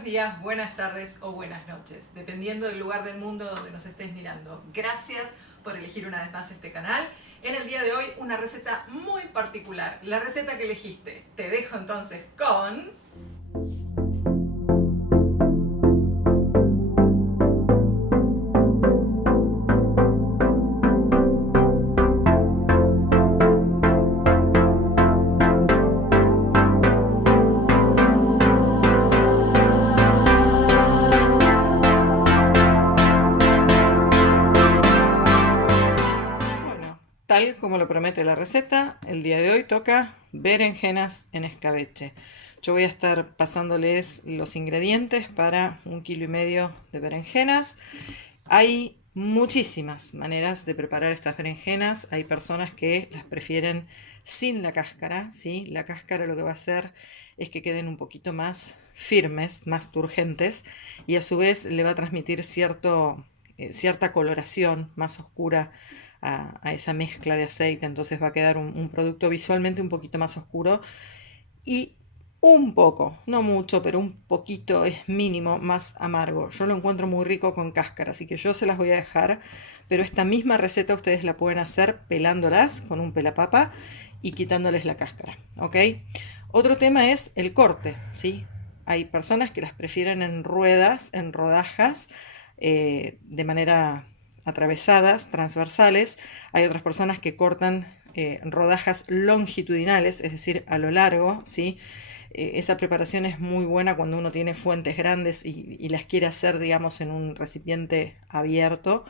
Buenos días, buenas tardes o buenas noches, dependiendo del lugar del mundo donde nos estés mirando. Gracias por elegir una vez más este canal. En el día de hoy una receta muy particular, la receta que elegiste. Te dejo entonces con... Bueno, tal como lo promete la receta, el día de hoy toca berenjenas en escabeche. Yo voy a estar pasándoles los ingredientes para 1,5 kg de berenjenas. Hay muchísimas maneras de preparar estas berenjenas. Hay personas que las prefieren sin la cáscara, ¿sí? La cáscara lo que va a hacer es que queden un poquito más firmes, más turgentes, y a su vez le va a transmitir cierta coloración más oscura a esa mezcla de aceite. Entonces va a quedar un producto visualmente un poquito más oscuro y un poco, no mucho, pero un poquito es mínimo más amargo. Yo lo encuentro muy rico con cáscara, así que yo se las voy a dejar, pero esta misma receta ustedes la pueden hacer pelándolas con un pelapapa y quitándoles la cáscara, ¿ok? Otro tema es el corte, ¿sí? Hay personas que las prefieren en ruedas, en rodajas, de manera atravesadas, transversales. Hay otras personas que cortan rodajas longitudinales, es decir, a lo largo, ¿sí? Esa preparación es muy buena cuando uno tiene fuentes grandes y las quiere hacer, digamos, en un recipiente abierto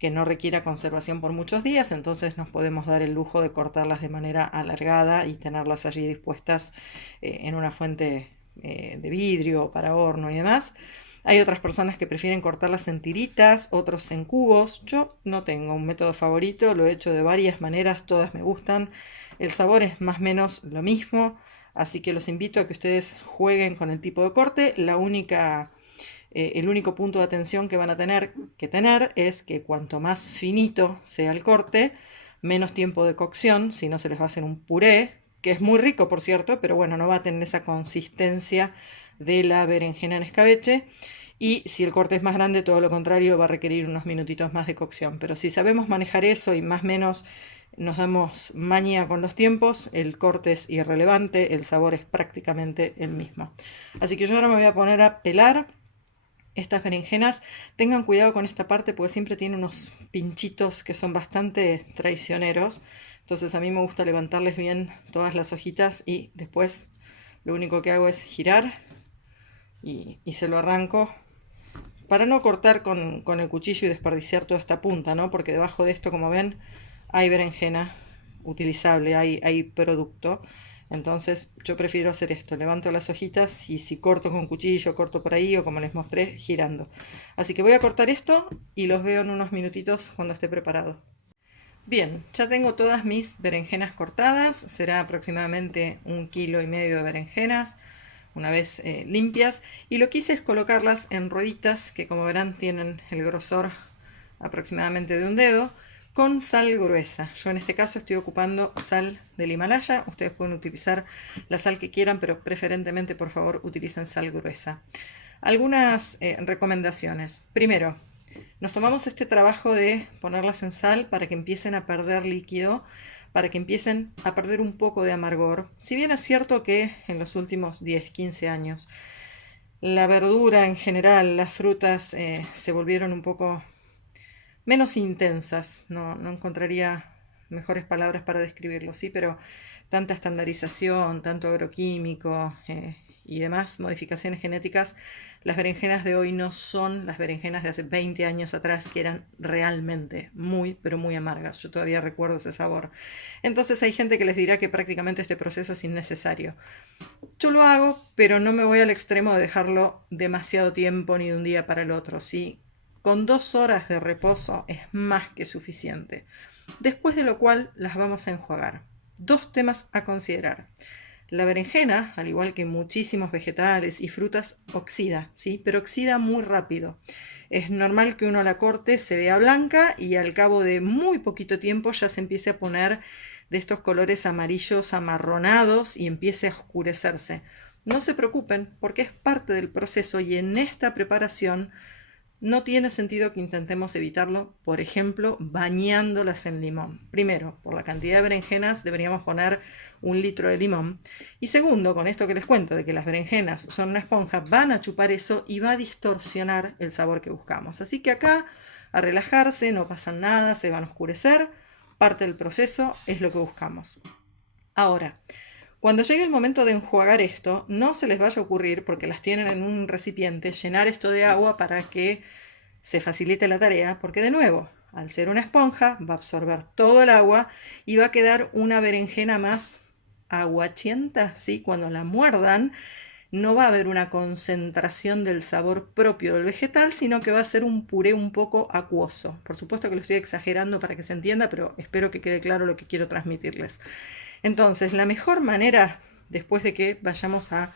que no requiera conservación por muchos días. Entonces nos podemos dar el lujo de cortarlas de manera alargada y tenerlas allí dispuestas en una fuente de vidrio para horno y demás. Hay otras personas que prefieren cortarlas en tiritas, otros en cubos. Yo no tengo un método favorito, lo he hecho de varias maneras, todas me gustan. El sabor es más o menos lo mismo, así que los invito a que ustedes jueguen con el tipo de corte. El único punto de atención que van a tener que tener es que cuanto más finito sea el corte, menos tiempo de cocción, si no se les va a hacer un puré, que es muy rico por cierto, pero bueno, no va a tener esa consistencia de la berenjena en escabeche. Y si el corte es más grande, todo lo contrario, va a requerir unos minutitos más de cocción. Pero si sabemos manejar eso y más o menos nos damos maña con los tiempos, el corte es irrelevante, el sabor es prácticamente el mismo. Así que yo ahora me voy a poner a pelar estas berenjenas. Tengan cuidado con esta parte porque siempre tiene unos pinchitos que son bastante traicioneros. Entonces a mí me gusta levantarles bien todas las hojitas y después lo único que hago es girar y se lo arranco para no cortar con el cuchillo y desperdiciar toda esta punta, ¿no? Porque debajo de esto, como ven, hay berenjena utilizable, hay producto. Entonces yo prefiero hacer esto, levanto las hojitas y si corto con cuchillo, corto por ahí o como les mostré, girando. Así que voy a cortar esto y los veo en unos minutitos cuando esté preparado. Bien, ya tengo todas mis berenjenas cortadas, será aproximadamente 1,5 kg de berenjenas, una vez limpias, y lo que hice es colocarlas en rueditas que, como verán, tienen el grosor aproximadamente de un dedo, con sal gruesa. Yo en este caso estoy ocupando sal del Himalaya. Ustedes pueden utilizar la sal que quieran, pero preferentemente, por favor, utilicen sal gruesa. Algunas recomendaciones. Primero, nos tomamos este trabajo de ponerlas en sal para que empiecen a perder líquido, para que empiecen a perder un poco de amargor. Si bien es cierto que en los últimos 10-15 años la verdura en general, las frutas se volvieron un poco menos intensas, no encontraría mejores palabras para describirlo, sí, pero tanta estandarización, tanto agroquímico y demás modificaciones genéticas, las berenjenas de hoy no son las berenjenas de hace 20 años atrás, que eran realmente muy, pero muy amargas. Yo todavía recuerdo ese sabor. Entonces hay gente que les dirá que prácticamente este proceso es innecesario. Yo lo hago, pero no me voy al extremo de dejarlo demasiado tiempo ni de un día para el otro, ¿sí? Con 2 horas de reposo es más que suficiente. Después de lo cual las vamos a enjuagar. Dos temas a considerar. La berenjena, al igual que muchísimos vegetales y frutas, oxida, ¿sí? Pero oxida muy rápido. Es normal que uno la corte, se vea blanca y al cabo de muy poquito tiempo ya se empiece a poner de estos colores amarillos amarronados y empiece a oscurecerse. no se preocupen porque es parte del proceso y en esta preparación no tiene sentido que intentemos evitarlo, por ejemplo, bañándolas en limón. Primero, por la cantidad de berenjenas deberíamos poner 1 litro de limón. Y segundo, con esto que les cuento de que las berenjenas son una esponja, van a chupar eso y va a distorsionar el sabor que buscamos. Así que acá, a relajarse, no pasa nada, se van a oscurecer. Parte del proceso es lo que buscamos. Ahora, cuando llegue el momento de enjuagar esto, no se les vaya a ocurrir, porque las tienen en un recipiente, llenar esto de agua para que se facilite la tarea, porque de nuevo, al ser una esponja, va a absorber todo el agua y va a quedar una berenjena más aguachenta, ¿sí? Cuando la muerdan, no va a haber una concentración del sabor propio del vegetal, sino que va a ser un puré un poco acuoso. Por supuesto que lo estoy exagerando para que se entienda, pero espero que quede claro lo que quiero transmitirles. Entonces, la mejor manera, después de que vayamos a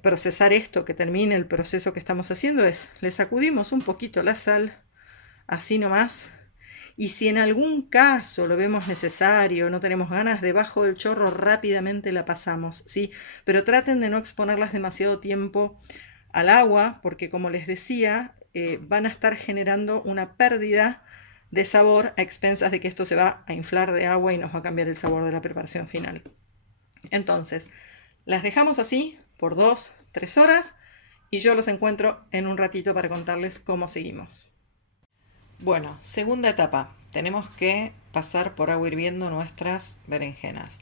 procesar esto, que termine el proceso que estamos haciendo, es le sacudimos un poquito la sal, así nomás, y si en algún caso lo vemos necesario, no tenemos ganas, debajo del chorro rápidamente la pasamos, ¿sí? Pero traten de no exponerlas demasiado tiempo al agua, porque como les decía, van a estar generando una pérdida de sabor a expensas de que esto se va a inflar de agua y nos va a cambiar el sabor de la preparación final. Entonces, las dejamos así por 2-3 horas y yo los encuentro en un ratito para contarles cómo seguimos. Bueno, segunda etapa. Tenemos que pasar por agua hirviendo nuestras berenjenas.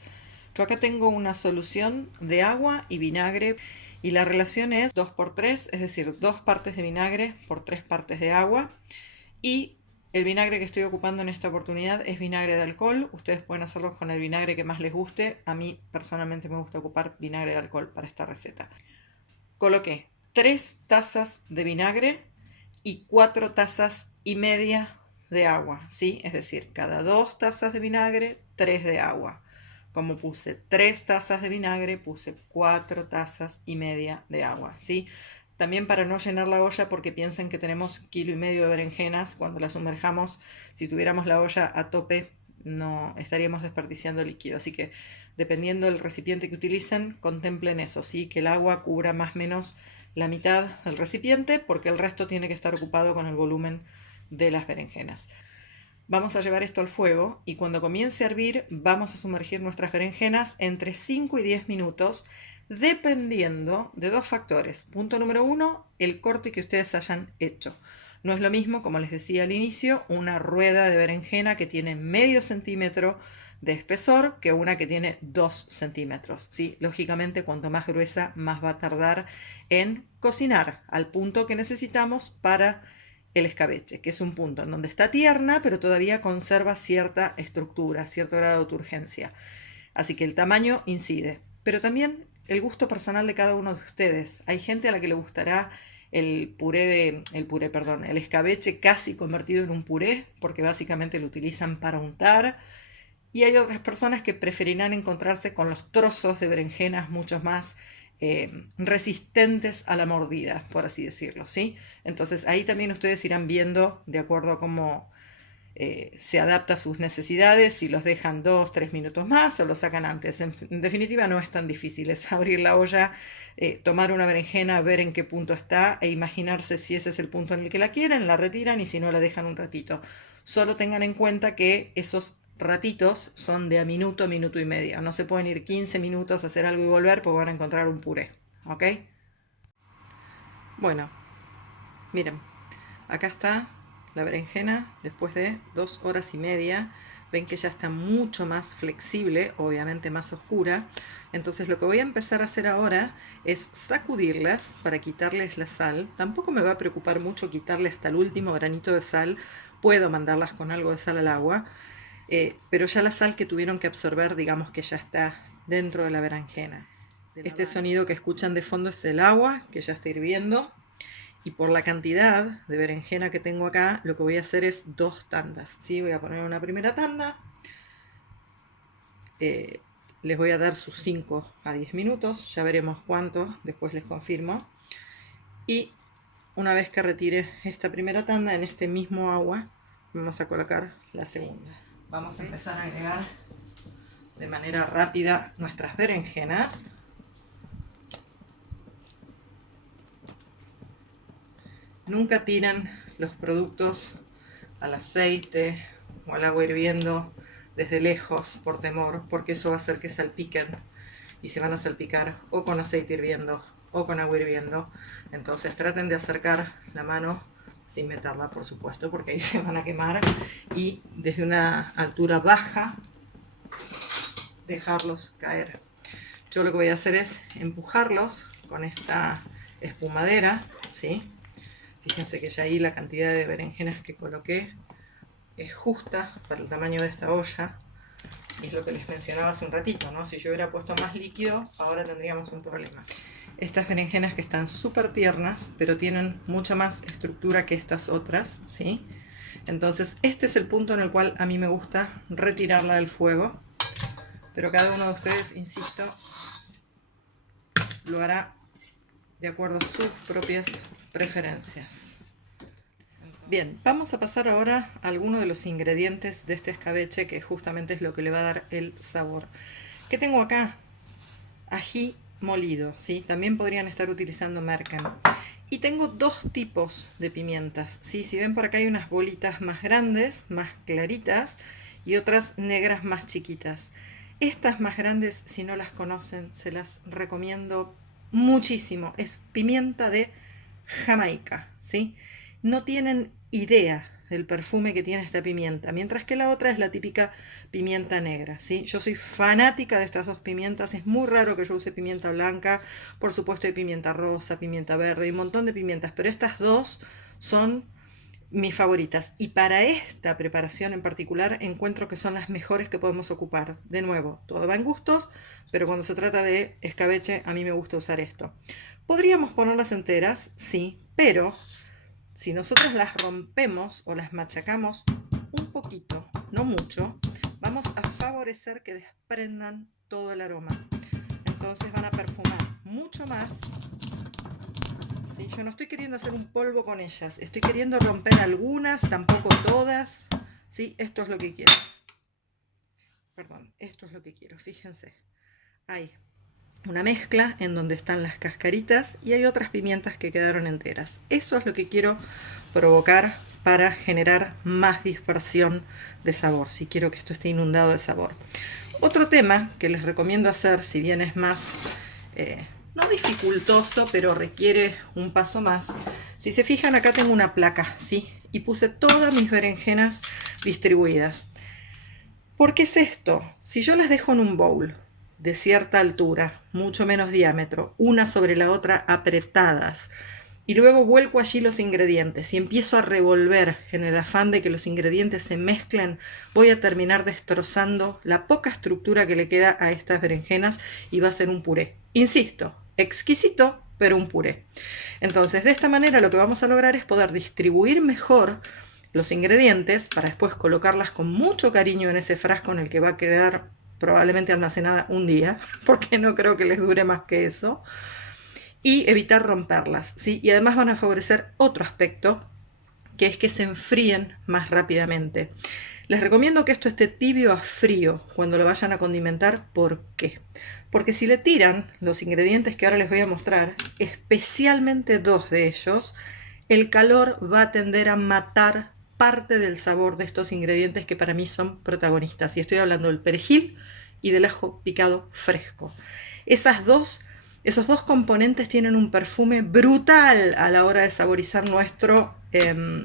Yo acá tengo una solución de agua y vinagre y la relación es 2 por 3, es decir, 2 partes de vinagre por 3 partes de agua. Y el vinagre que estoy ocupando en esta oportunidad es vinagre de alcohol. Ustedes pueden hacerlo con el vinagre que más les guste. A mí personalmente me gusta ocupar vinagre de alcohol para esta receta. Coloqué 3 tazas de vinagre y 4 tazas y media de agua, ¿sí? Es decir, cada 2 tazas de vinagre, 3 de agua. Como puse 3 tazas de vinagre, puse 4 tazas y media de agua, ¿sí? También para no llenar la olla, porque piensen que tenemos 1,5 kilos de berenjenas, cuando las sumerjamos, si tuviéramos la olla a tope, no estaríamos desperdiciando líquido. Así que dependiendo del recipiente que utilicen, contemplen eso, ¿sí? Que el agua cubra más o menos la mitad del recipiente, porque el resto tiene que estar ocupado con el volumen de las berenjenas. Vamos a llevar esto al fuego y cuando comience a hervir vamos a sumergir nuestras berenjenas entre 5 y 10 minutos, dependiendo de 2 factores. Punto número 1, el corte que ustedes hayan hecho. No es lo mismo, como les decía al inicio, una rueda de berenjena que tiene medio centímetro de espesor que una que tiene 2 centímetros. ¿Sí? Lógicamente, cuanto más gruesa, más va a tardar en cocinar al punto que necesitamos para el escabeche, que es un punto en donde está tierna, pero todavía conserva cierta estructura, cierto grado de turgencia. Así que el tamaño incide, pero también el gusto personal de cada uno de ustedes. Hay gente a la que le gustará el escabeche casi convertido en un puré, porque básicamente lo utilizan para untar. Y hay otras personas que preferirán encontrarse con los trozos de berenjenas mucho más resistentes a la mordida, por así decirlo, ¿sí? Entonces ahí también ustedes irán viendo de acuerdo a cómo se adapta a sus necesidades, si los dejan 2-3 minutos más o los sacan antes. En definitiva no es tan difícil, es abrir la olla, tomar una berenjena, ver en qué punto está e imaginarse si ese es el punto en el que la quieren, la retiran y si no la dejan un ratito. Solo tengan en cuenta que esos ratitos son de a minuto, minuto y medio. No se pueden ir 15 minutos a hacer algo y volver porque van a encontrar un puré. ¿Ok? Bueno, miren, acá está la berenjena después de 2 horas y media. Ven que ya está mucho más flexible, obviamente más oscura. Entonces lo que voy a empezar a hacer ahora es sacudirlas para quitarles la sal. Tampoco me va a preocupar mucho quitarle hasta el último granito de sal. Puedo mandarlas con algo de sal al agua. Pero ya la sal que tuvieron que absorber, digamos que ya está dentro de la berenjena. Este sonido que escuchan de fondo es el agua que ya está hirviendo. Y por la cantidad de berenjena que tengo acá, lo que voy a hacer es 2 tandas. ¿Sí? Voy a poner una primera tanda. Les voy a dar sus 5 a 10 minutos. Ya veremos cuánto, después les confirmo. Y una vez que retire esta primera tanda, en este mismo agua, vamos a colocar la segunda. Vamos a empezar a agregar de manera rápida nuestras berenjenas. Nunca tiren los productos al aceite o al agua hirviendo desde lejos por temor, porque eso va a hacer que salpiquen y se van a salpicar o con aceite hirviendo o con agua hirviendo. Entonces traten de acercar la mano sin meterla, por supuesto, porque ahí se van a quemar, y desde una altura baja dejarlos caer. Yo lo que voy a hacer es empujarlos con esta espumadera, ¿sí? Fíjense que ya ahí la cantidad de berenjenas que coloqué es justa para el tamaño de esta olla. Y es lo que les mencionaba hace un ratito, ¿no? Si yo hubiera puesto más líquido, ahora tendríamos un problema. Estas berenjenas que están súper tiernas, pero tienen mucha más estructura que estas otras, ¿sí? Entonces este es el punto en el cual a mí me gusta retirarla del fuego. Pero cada uno de ustedes, insisto, lo hará de acuerdo a sus propias preferencias. Bien, vamos a pasar ahora a algunos de los ingredientes de este escabeche, que justamente es lo que le va a dar el sabor. ¿Qué tengo acá? Ají molido, ¿sí? También podrían estar utilizando merken. Y tengo dos tipos de pimientas, ¿sí? Si ven por acá hay unas bolitas más grandes, más claritas, y otras negras más chiquitas. Estas más grandes, si no las conocen, se las recomiendo muchísimo. Es pimienta de Jamaica, ¿sí? No tienen idea del perfume que tiene esta pimienta, mientras que la otra es la típica pimienta negra, ¿sí? Yo soy fanática de estas dos pimientas. Es muy raro que yo use pimienta blanca. Por supuesto hay pimienta rosa, pimienta verde y un montón de pimientas, pero estas dos son mis favoritas, y para esta preparación en particular encuentro que son las mejores que podemos ocupar. De nuevo, todo va en gustos, pero cuando se trata de escabeche a mí me gusta usar esto. Podríamos ponerlas enteras, sí, pero si nosotros las rompemos o las machacamos un poquito, no mucho, vamos a favorecer que desprendan todo el aroma. Entonces van a perfumar mucho más. ¿Sí? Yo no estoy queriendo hacer un polvo con ellas, estoy queriendo romper algunas, tampoco todas. ¿Sí? Esto es lo que quiero. Perdón, esto es lo que quiero, fíjense. Hay una mezcla en donde están las cascaritas y hay otras pimientas que quedaron enteras. Eso es lo que quiero provocar para generar más dispersión de sabor, si quiero que esto esté inundado de sabor. Otro tema que les recomiendo hacer, si bien es más no dificultoso, pero requiere un paso más. Si se fijan, acá tengo una placa, ¿sí? Y puse todas mis berenjenas distribuidas. ¿Por qué es esto? Si yo las dejo en un bowl de cierta altura, mucho menos diámetro, una sobre la otra apretadas, y luego vuelco allí los ingredientes y empiezo a revolver en el afán de que los ingredientes se mezclen, voy a terminar destrozando la poca estructura que le queda a estas berenjenas y va a ser un puré. Insisto, exquisito, pero un puré. Entonces, de esta manera lo que vamos a lograr es poder distribuir mejor los ingredientes para después colocarlas con mucho cariño en ese frasco en el que va a quedar probablemente almacenada un día, porque no creo que les dure más que eso, y evitar romperlas, ¿sí? Y además van a favorecer otro aspecto, que es que se enfríen más rápidamente. Les recomiendo que esto esté tibio a frío cuando lo vayan a condimentar. ¿Por qué? Porque si le tiran los ingredientes que ahora les voy a mostrar, especialmente dos de ellos, el calor va a tender a matar parte del sabor de estos ingredientes que para mí son protagonistas. Y estoy hablando del perejil y del ajo picado fresco. Esos dos componentes tienen un perfume brutal a la hora de saborizar nuestro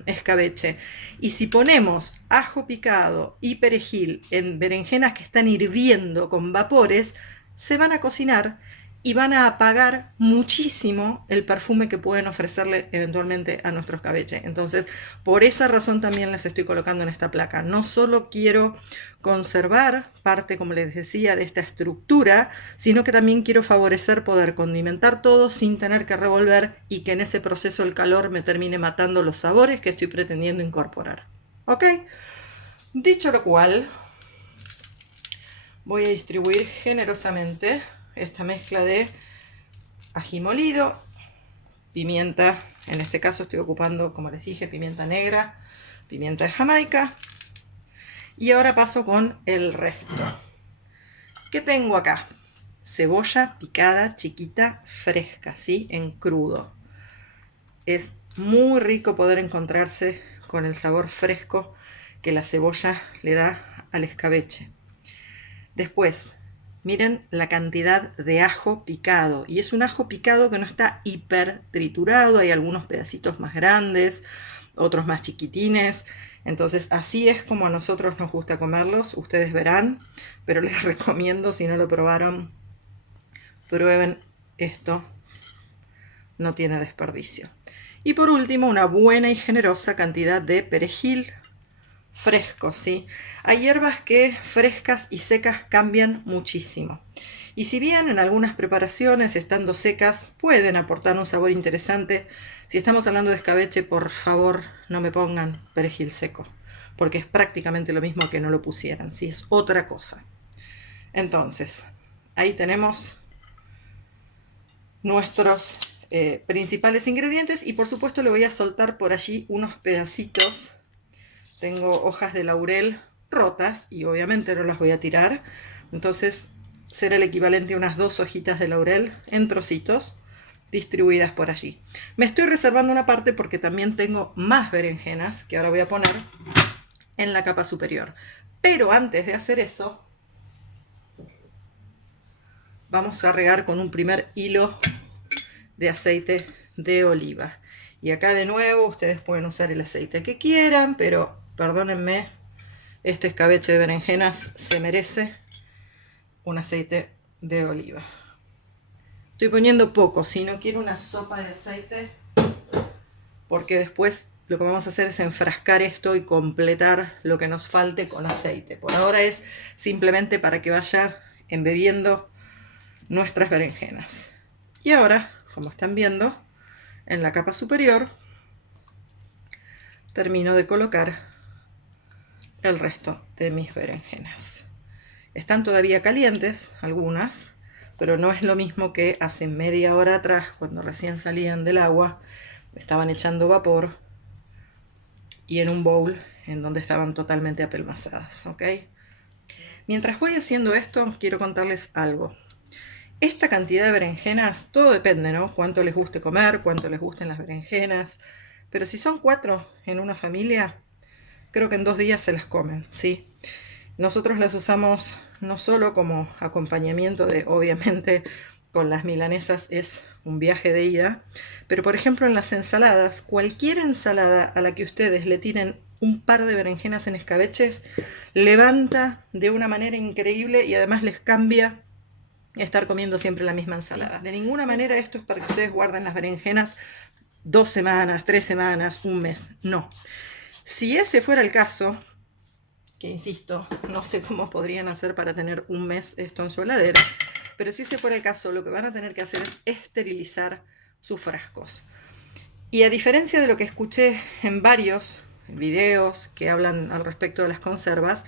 escabeche. Y si ponemos ajo picado y perejil en berenjenas que están hirviendo con vapores, se van a cocinar y van a apagar muchísimo el perfume que pueden ofrecerle eventualmente a nuestro escabeche. Entonces, por esa razón también las estoy colocando en esta placa. No solo quiero conservar parte, como les decía, de esta estructura, sino que también quiero favorecer poder condimentar todo sin tener que revolver y que en ese proceso el calor me termine matando los sabores que estoy pretendiendo incorporar. ¿Ok? Dicho lo cual, voy a distribuir generosamente esta mezcla de ají molido, pimienta, en este caso estoy ocupando, como les dije, pimienta negra, pimienta de Jamaica, y ahora paso con el resto. ¿Qué tengo acá? Cebolla picada chiquita fresca, ¿sí? En crudo. Es muy rico poder encontrarse con el sabor fresco que la cebolla le da al escabeche. Después, miren la cantidad de ajo picado. Y es un ajo picado que no está hiper triturado. Hay algunos pedacitos más grandes, otros más chiquitines. Entonces así es como a nosotros nos gusta comerlos. Ustedes verán, pero les recomiendo, si no lo probaron, prueben esto. No tiene desperdicio. Y por último, una buena y generosa cantidad de perejil fresco, ¿sí? Hay hierbas que frescas y secas cambian muchísimo. Y si bien en algunas preparaciones, estando secas, pueden aportar un sabor interesante, si estamos hablando de escabeche, por favor no me pongan perejil seco, porque es prácticamente lo mismo que no lo pusieran, ¿sí? Es otra cosa. Entonces, ahí tenemos nuestros principales ingredientes y por supuesto le voy a soltar por allí unos pedacitos. Tengo hojas de laurel rotas y obviamente no las voy a tirar, entonces será el equivalente a unas 2 hojitas de laurel en trocitos distribuidas por allí. Me estoy reservando una parte porque también tengo más berenjenas que ahora voy a poner en la capa superior. Pero antes de hacer eso, vamos a regar con un primer hilo de aceite de oliva. Y acá de nuevo ustedes pueden usar el aceite que quieran, pero perdónenme, este escabeche de berenjenas se merece un aceite de oliva. Estoy poniendo poco, si no quiero una sopa de aceite, porque después lo que vamos a hacer es enfrascar esto y completar lo que nos falte con aceite. Por ahora es simplemente para que vaya embebiendo nuestras berenjenas. Y ahora, como están viendo, en la capa superior termino de colocar el resto de mis berenjenas. Están todavía calientes algunas, pero no es lo mismo que hace media hora atrás, cuando recién salían del agua, estaban echando vapor y en un bowl en donde estaban totalmente apelmazadas, ¿ok? Mientras voy haciendo esto, quiero contarles algo. Esta cantidad de berenjenas, todo depende, ¿no? Cuánto les guste comer, cuánto les gusten las berenjenas, pero si son 4 en una familia, creo que en 2 días se las comen, ¿sí? Nosotros las usamos no solo como acompañamiento de, obviamente, con las milanesas es un viaje de ida, pero por ejemplo en las ensaladas, cualquier ensalada a la que ustedes le tiren un par de berenjenas en escabeches, levanta de una manera increíble y además les cambia estar comiendo siempre la misma ensalada. Sí. De ninguna manera esto es para que ustedes guarden las berenjenas 2 semanas, 3 semanas, un mes, no. Si ese fuera el caso, que insisto, no sé cómo podrían hacer para tener un mes esto en su heladera, pero si ese fuera el caso, lo que van a tener que hacer es esterilizar sus frascos. Y a diferencia de lo que escuché en varios videos que hablan al respecto de las conservas,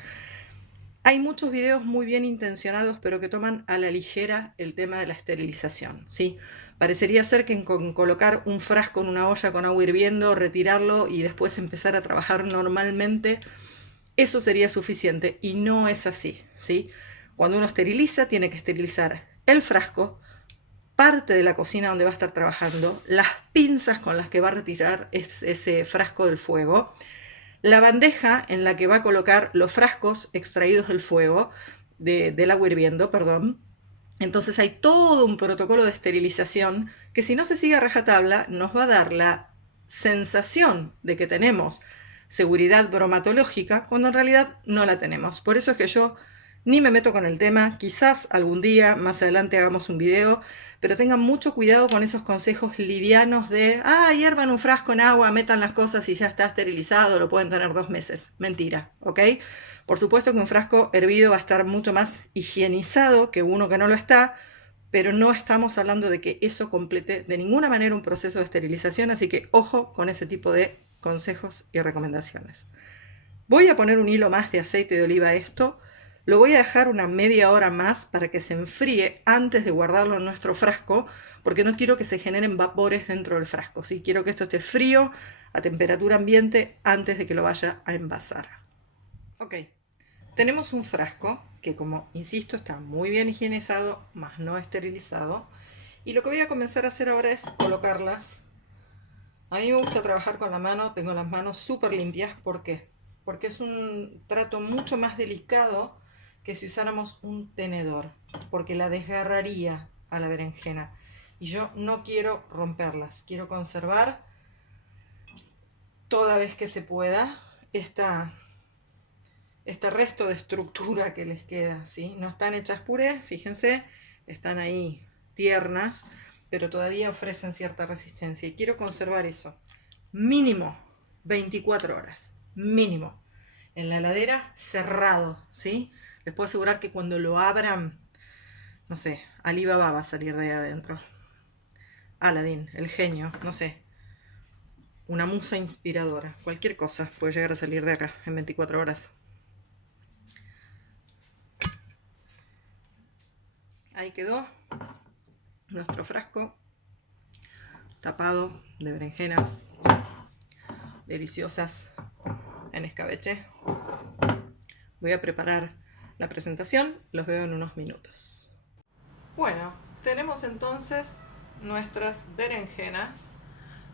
hay muchos videos muy bien intencionados, pero que toman a la ligera el tema de la esterilización, ¿sí? Parecería ser que con colocar un frasco en una olla con agua hirviendo, retirarlo y después empezar a trabajar normalmente, eso sería suficiente y no es así, ¿sí? Cuando uno esteriliza, tiene que esterilizar el frasco, parte de la cocina donde va a estar trabajando, las pinzas con las que va a retirar ese frasco del fuego, la bandeja en la que va a colocar los frascos extraídos del fuego, del agua hirviendo, perdón. Entonces hay todo un protocolo de esterilización que si no se sigue a rajatabla nos va a dar la sensación de que tenemos seguridad bromatológica cuando en realidad no la tenemos. Por eso es que yo ni me meto con el tema, quizás algún día más adelante hagamos un video, pero tengan mucho cuidado con esos consejos livianos de, hiervan un frasco en agua, metan las cosas y ya está esterilizado, lo pueden tener 2 meses. Mentira, ¿ok? Por supuesto que un frasco hervido va a estar mucho más higienizado que uno que no lo está, pero no estamos hablando de que eso complete de ninguna manera un proceso de esterilización, así que ojo con ese tipo de consejos y recomendaciones. Voy a poner un hilo más de aceite de oliva a esto. Lo voy a dejar una media hora más para que se enfríe antes de guardarlo en nuestro frasco, porque no quiero que se generen vapores dentro del frasco, ¿sí? Quiero que esto esté frío a temperatura ambiente antes de que lo vaya a envasar. Ok, tenemos un frasco que, como insisto, está muy bien higienizado, más no esterilizado. Y lo que voy a comenzar a hacer ahora es colocarlas A mí me gusta trabajar con la mano, tengo las manos súper limpias. ¿Por qué? Porque es un trato mucho más delicado que si usáramos un tenedor, porque la desgarraría a la berenjena. Y yo no quiero romperlas, quiero conservar toda vez que se pueda este resto de estructura que les queda, ¿sí? No están hechas puré, fíjense, están ahí tiernas, pero todavía ofrecen cierta resistencia. Y quiero conservar eso. Mínimo 24 horas. Mínimo. En la heladera cerrado, ¿sí? Les puedo asegurar que cuando lo abran, no sé, Alibaba va a salir de ahí adentro. Aladdin, el genio, no sé. Una musa inspiradora. Cualquier cosa puede llegar a salir de acá en 24 horas. Ahí quedó nuestro frasco tapado de berenjenas deliciosas en escabeche. Voy a preparar la presentación, los veo en unos minutos. Bueno, tenemos entonces nuestras berenjenas.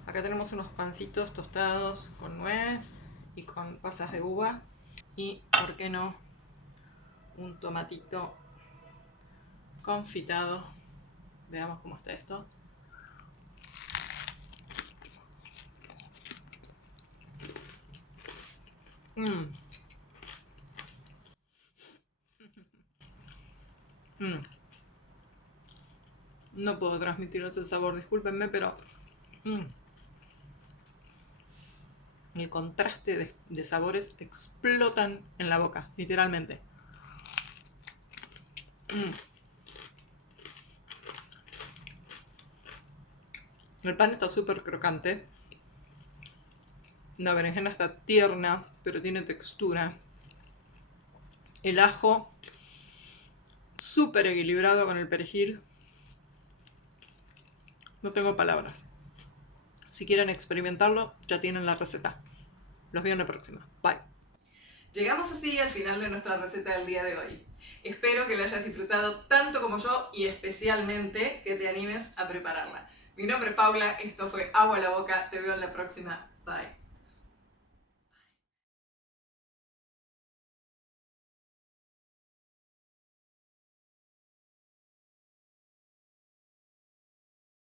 Acá tenemos unos pancitos tostados con nuez y con pasas de uva. Y, ¿por qué no?, un tomatito confitado. Veamos cómo está esto. No puedo transmitiros el sabor, discúlpenme, pero el contraste de sabores explotan en la boca, literalmente. El pan está súper crocante. La berenjena está tierna, pero tiene textura. El ajo súper equilibrado con el perejil. No tengo palabras. Si quieren experimentarlo, ya tienen la receta. Los veo en la próxima. Bye. Llegamos así al final de nuestra receta del día de hoy. Espero que la hayas disfrutado tanto como yo y especialmente que te animes a prepararla. Mi nombre es Paula, esto fue Agua a la Boca, te veo en la próxima. Bye.